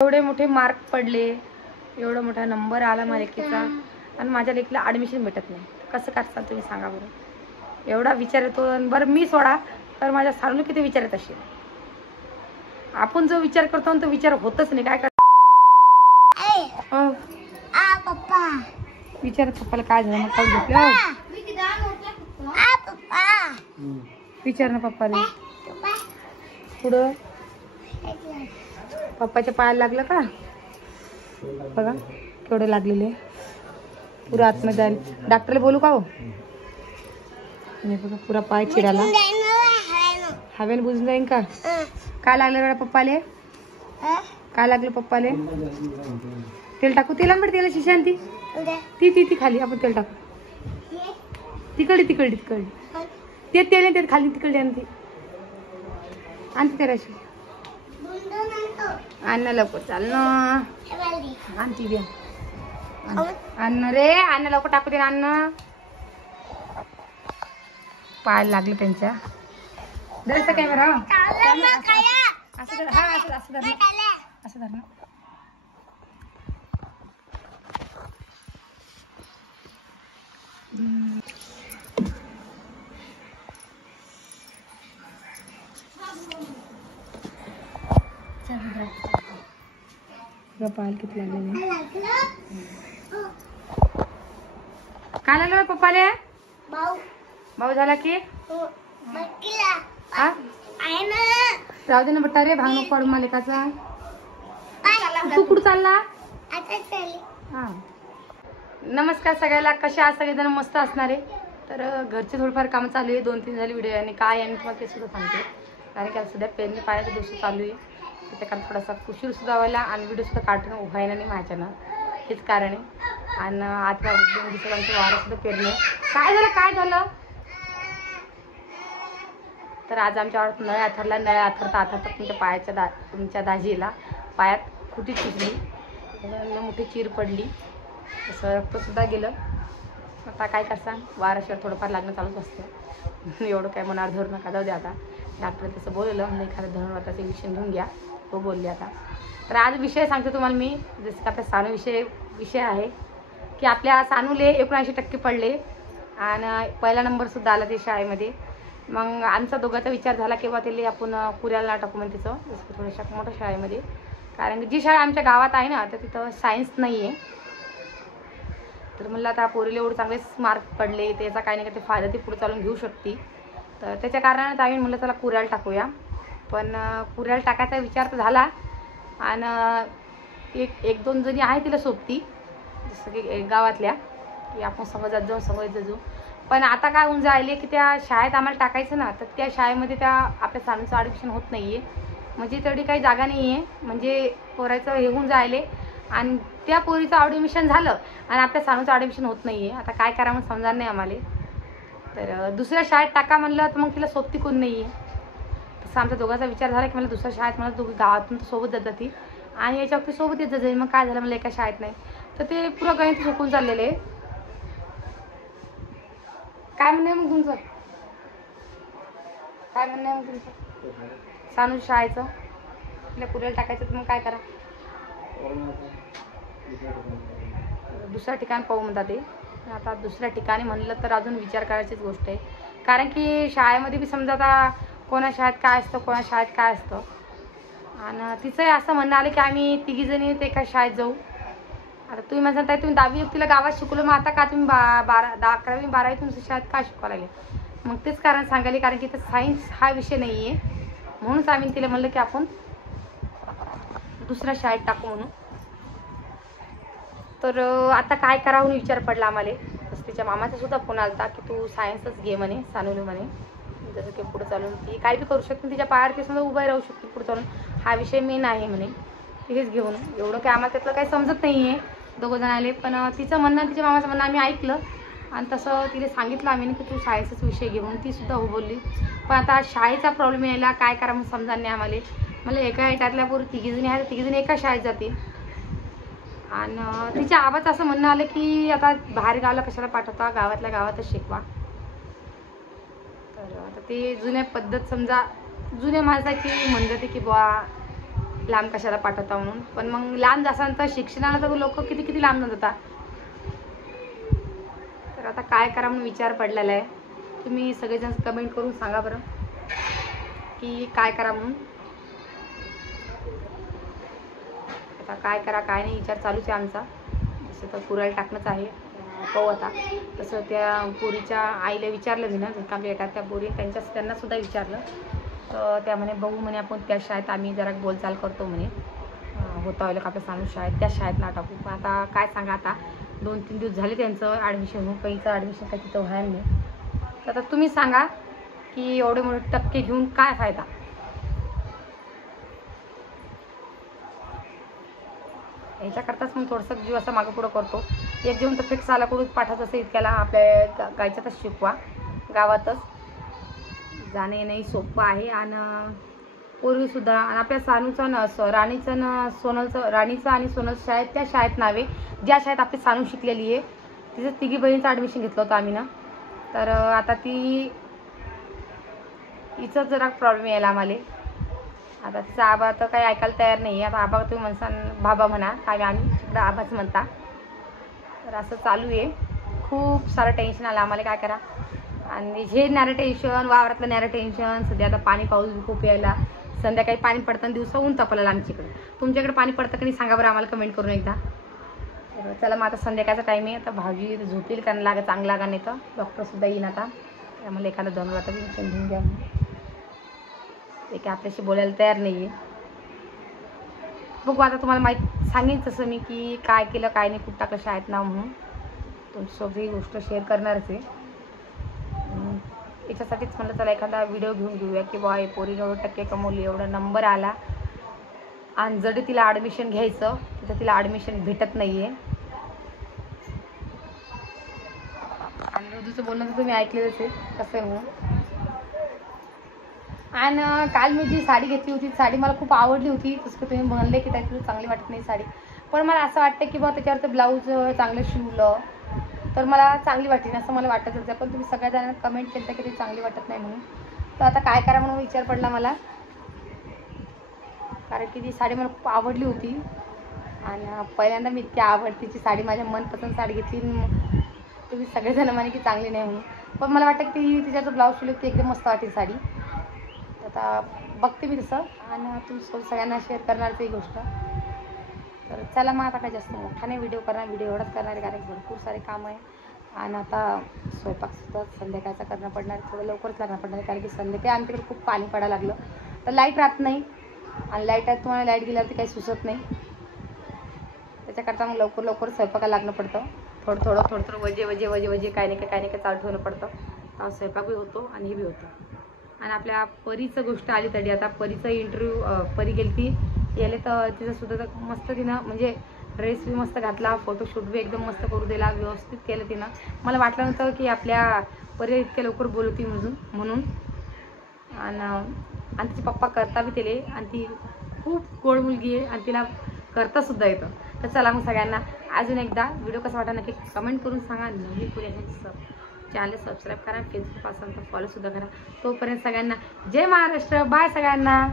एवढे मोठे मार्क पडले, एवढा मोठा नंबर आला माझ्या लेकीचा आणि माझ्या लेकीला ॲडमिशन भेटत नाही. कसं करता तुम्ही सांगा बरं. एवढा विचार येतो. बरं मी सोडा तर माझ्या सानू किती विचार येत असेल. आपण जो विचार करतो तो विचार होतच नाही. काय कर विचार पप्पाला काय झालं मग काढून घेतलं. विचार ना पप्पाला. पुढं पप्पाच्या पायाला लागलं का बघा केवढे लागलेले पुरा आतमध्ये जाईल. डॉक्टरला बोलू का हो. बघा पुरा पाय चिराला हवेला बुजून जाईन का. काय लागलं बेटा पप्पाले. काय लागलं पप्पाले. तेल टाकू. तेला बेटा तेला शिशांती ती ती ती खाली आपण तेल टाकू. तिकडे तिकडे तिकडे ते तेल ते खाली तिकडे आणते आणते तेराशी अन्न लवकर चाल ना. आणती द्या अन्न रे. अन्न लवकर टाकू दे अन्न. पाय लागले त्यांच्या. द्यायचा कॅमेरा असं धर. हा असं असं धर असं धर ना. पाल किती लागले. काय लागलं पप्पाले. भाऊ झाला की राहू दे ना बट्टा रे. भांग नको पाडू मालिकाचा. तू कुठं चालला. हा नमस्कार सगळ्याला. कशा आज सगळेजण मस्त असणारे. तर घरचे थोडंफार कामं चालू आहे. 2-3 झाली व्हिडिओ आणि काय आणि तुम्हाला ते सुद्धा सांगते. कारण की सध्या पेरणी पाण्याचा दिवस चालू आहे. त्याच्या कारण थोडासा उशीर सुद्धा व्हायला आणि व्हिडिओ सुद्धा काढणं व्हायला नाही माझ्यानं. हेच कारण आहे. आणि आता 2 दिवसांचं वारा सुद्धा पेरणे. काय झालं काय झालं. तर आज आमच्या वावरात नळ आथरला. नळ आथरता आथरता तुमच्या दाजीला पायात खुटी चिरली. मोठी चीर पडली. तसं रक्तसुद्धा गेलं. आता काय करसा वाराशिवाय थोडंफार लागणं चालूच असतं. एवढं काय मनावर धरू नका. जाऊ दे आता. डॉक्टर तसं बोलवलं म्हणजे एखाद्या धनुर्वाताचं इंजेक्शन घेऊन घ्या. तो बोलले आता. तर आज विषय सांगते तुम्हाला मी. जसं की आपल्या सानू विषय आहे की आपल्या सानूले 79% पडले आणि पहिला नंबरसुद्धा आला ते शाळेमध्ये. मग आमचा दोघांचा विचार झाला किंवा त्याला आपण कुऱ्याला टाकू म्हणजे तिचं जसं थोड्याशा मोठ्या शाळेमध्ये. कारण की जी शाळा आमच्या गावात आहे ना तर तिथं सायन्स नाही आहे. तर म्हणलं आता पोरीला एवढे चांगलेच मार्क पडले त्याचा काही नाही का ते फायदा ती पुढे चालून घेऊ शकते. तर त्याच्या कारणाने आम्ही म्हणलं त्याला कुऱ्याला टाकूया. पण कुऱ्याला टाकायचा विचार तर झाला आणि एक 2 जणी आहे तिला सोबती जसं की गावातल्या की आपण समजात जाऊ समजत जाऊ. पण आता काय होऊन जायले की त्या शाळेत आम्हाला टाकायचं ना तर त्या शाळेमध्ये त्या आपल्या सानूचं ॲडमिशन होत नाही आहे. म्हणजे तेवढी काही जागा नाही आहे. म्हणजे पोरायचं हे होऊन जायले आणि त्या पोरीचं ॲडमिशन झालं आणि आपल्या सानूचं ॲडमिशन होत नाही आहे. आता काय करावं समजणार नाही आम्हाला. तर दुसऱ्या शाळेत टाका म्हणलं तर मग तिला सोबती कोण नाही आहे. तसं आमच्या दोघांचा विचार झाला की मला दुसऱ्या शाळेत मला दोघी गावातून सोबत जात जाती आणि याच्या वक्ती सोबत येत जाईल. मग काय झालं मला एका शाळेत नाही तर ते पुरं गणित चुकून चाललेले. काय म्हणणं आहे मग तुमचं. काय म्हणणं आहे मग तुमचं सानू शाळेचं आपल्या पुऱ्याला टाकायचं तर मग काय करा. दुसऱ्या ठिकाणी पाहू म्हणतात ते. आता दुसऱ्या ठिकाणी म्हणलं तर अजून विचार करायचीच गोष्ट आहे. कारण की शाळेमध्ये बी समजा आता कोणा शाळेत काय असतं कोणा शाळेत काय असतं. आणि तिचंही असं म्हणणं आलं की आम्ही 3 जणी ते एका शाळेत जाऊ. आता तुम्ही म्हणता ताई तुम्ही 10वी तिला गावात शिकवलं मग आता का तुम्ही 11वी 12वी तुमच्या शाळेत का शिकवायला लागले. मग तेच कारण सांगायले कारण की इथं सायन्स हा विषय नाही आहे. म्हणूनच आम्ही तिला म्हणलं की आपण दुसऱ्या शाळेत टाकू म्हणून. तर आता काय करावं विचार पडला आम्हाला. तसं तिच्या मामाचा सुद्धा फोन आला की तू सायन्सच घे म्हणे सानूला म्हणे. जसं की पुढे चालून ती काय बी करू शकते. तिच्या पायावर ती समजा उभं राहू शकते पुढे चालून. हा विषय मेन आहे म्हणे. हेच घेऊन एवढं काय आम्हाला त्यातलं काही समजत नाही आहे. दोघं जण आले पण तिचं म्हणणं तिच्या मामाचं म्हणणं आम्ही ऐकलं आणि तसं तिला सांगितलं आम्ही की तू सायन्सच विषय घेऊन. ती सुद्धा हो बोलली. पण आता शाळेचा प्रॉब्लेम यायला काय करा मग समजणार नाही आम्हाला. मला एका एटातल्या पोरी 3 जणी आहेत 3 जणी एका शाळेत जातील. आणि तिच्या आबाचं असं म्हणणं आलं की आता बाहेर गावाला कशाला पाठवता गावातल्या गावातच शिकवा. तर आता ते जुन्या पद्धत समजा जुन्या माणसाची म्हणत होते की बुवा लांब कशाला पाठवता म्हणून. पण मग लांब जासान तर शिक्षणाला तर लोक किती किती लांब जातात. तर आता काय करा म्हणून विचार पडलेला आहे. तुम्ही सगळेजण कमेंट करून सांगा बरं की काय करा म्हणून. आता काय करा काय नाही विचार चालूच आहे आमचा. जसं तर पुरायला टाकणंच आहे. पाहू आता. तसं त्या पोरीच्या आईला विचारलं मी ना, आमच्या येतात त्या पोरी त्यांना सुद्धा विचारलं. तर त्या म्हणे बघू म्हणे आपण त्या शाळेत आम्ही जरा बोलचाल करतो म्हणे. होता होईल का आपल्या सांगू शाळेत, त्या शाळेत ना टाकू. पण आता काय सांगा, आता 2-3 दिवस झाले त्यांचं ॲडमिशन होऊन. पहिलं ॲडमिशन काय तिथं व्हायला नाही. तर आता तुम्ही सांगा की एवढे मोठे टक्के घेऊन काय फायदा. याच्याकरताच मग थोडंसं जीव असं मागं पुढं करतो. एक जेवण तर फिक्स आला कुठून पाठवत असं इतक्याला आपल्या गायच्यातच शिकवा. गावातच जाणं येणंही सोपं आहे. आणि पूर्वीसुद्धा आणि आपल्या सानूचं राणीचं सोनलचं राणीचं आणि सोनलचं शाळेत त्या शाळेत नावे ज्या शाळेत आपली सानू शिकलेली आहे तिचं तिघी बहिणीचं ॲडमिशन घेतलं होतं आम्ही ना. तर आता ती हिचं जरा प्रॉब्लेम यायला आम्हाला. आता तिचा आबा तर काही ऐकायला तयार नाही. आता आबा तुम्ही म्हणसान बाबा म्हणा काय, आम्ही तिकडं आबाच म्हणता. तर असं चालू आहे. खूप सारं टेन्शन आलं आम्हाला, काय करा. आणि हे नॅरं टेन्शन, वावरातलं नॅरं टेन्शन. सध्या आता पाणी पाऊस खूप यायला. संध्याकाळी पाणी पडताना दिवसा ऊन तपलेलं आमच्याकडे. तुमच्याकडे पाणी पडतं की नाही सांगा बरं आम्हाला कमेंट करून एकदा. चला मग आता संध्याकाळचा टाईम आहे. आता भाऊजी झोपील कारण चांगलं लागा नाही तर डॉक्टरसुद्धा येईन आता. त्यामुळे एखादा दोन वाटा टेन्शन घेऊन घ्या. ते काय आपल्याशी बोलायला तयार नाही आहे. बघू आता तुम्हाला माहीत सांगेन तसं मी की काय केलं काय नाही, कुठं टाकलं शाळेत नाव म्हणून. तुमच्यासोबत ही गोष्ट शेअर करणारच आहे. याच्यासाठीच म्हटलं चला एखादा व्हिडिओ घेऊया की बा पोरीने एवढे टक्के कमवली, एवढा नंबर आला आणि जरी तिला ॲडमिशन घ्यायचं तर तिला ॲडमिशन भेटत नाही आहे. आणि ऋतूचं बोलणं तर तुम्ही ऐकलेलंच आहे कसं आहे म्हणून. आणि काल मी जी साडी घेतली होती साडी मला खूप आवडली होती. तसं तुम्ही म्हणले की त्याची चांगली वाटत नाही साडी, पण मला असं वाटतं की बा त्याच्यावरचं ब्लाऊज चांगलं शिवलं तर मला चांगली वाटेल असं मला वाटत होतं. पण तुम्ही सगळ्या जणांना कमेंट केलं की ती चांगली वाटत नाही म्हणून. तर आता काय करा म्हणून विचार पडला मला, कारण की ती साडी मला खूप आवडली होती. आणि पहिल्यांदा मी इतकी आवडतीची साडी, माझ्या मनपसंत साडी घेतली. तुम्ही सगळेजण म्हणे की चांगली नाही म्हणून, पण मला वाटतं की तिच्याचं ब्लाऊज शिवलं ती एकदम मस्त वाटेल साडी. आता बघते मी तसं आणि तुमच्यासोबत सगळ्यांना शेअर करणारच ही गोष्ट. तर चला मग आता काय जास्त मोठाने व्हिडिओ एवढंच करणार आहे कारण भरपूर सारे काम आहे. आणि आता स्वयंपाकसुद्धा संध्याकाळचा करणं पडणार, थोडं लवकरच लागणं पडणार कारण की संध्याकाळी आमच्याकडे खूप पाणी पडायला लागलं. तर लाईट राहत नाही आणि तुम्हाला लाईट गेल्यावरती काही सुचत नाही. त्याच्याकरता मग लवकर स्वयंपाकाला लागणं पडतं. थोडं वजे काय नाही काय चालू ठेवणं पडतं. स्वयंपाक बी होतो आणि हे बी होतं. आणि आपल्या परीचं गोष्ट आली तरी आता परीचा इंटरव्ह्यू परी गेली ती यायला तर तिचंसुद्धा मस्त तिनं म्हणजे ड्रेस बी मस्त घातला, फोटोशूट बी एकदम मस्त करू दिला, व्यवस्थित केलं तिनं. मला वाटलं नव्हतं की आपल्या परी इतक्या लवकर बोलवती म्हणून. आणि तिचे पप्पा करता बी तिले आणि ती खूप गोड मुलगी आहे आणि तिला करतासुद्धा येतं. तर चला मग सगळ्यांना अजून एकदा व्हिडिओ कसा वाटला नक्की कमेंट करून सांगा. नवीन पुढे चॅनल सबस्क्राईब करा, फेसबुक असेल तर फॉलोसुद्धा करा. तोपर्यंत सगळ्यांना जय महाराष्ट्र, बाय सगळ्यांना.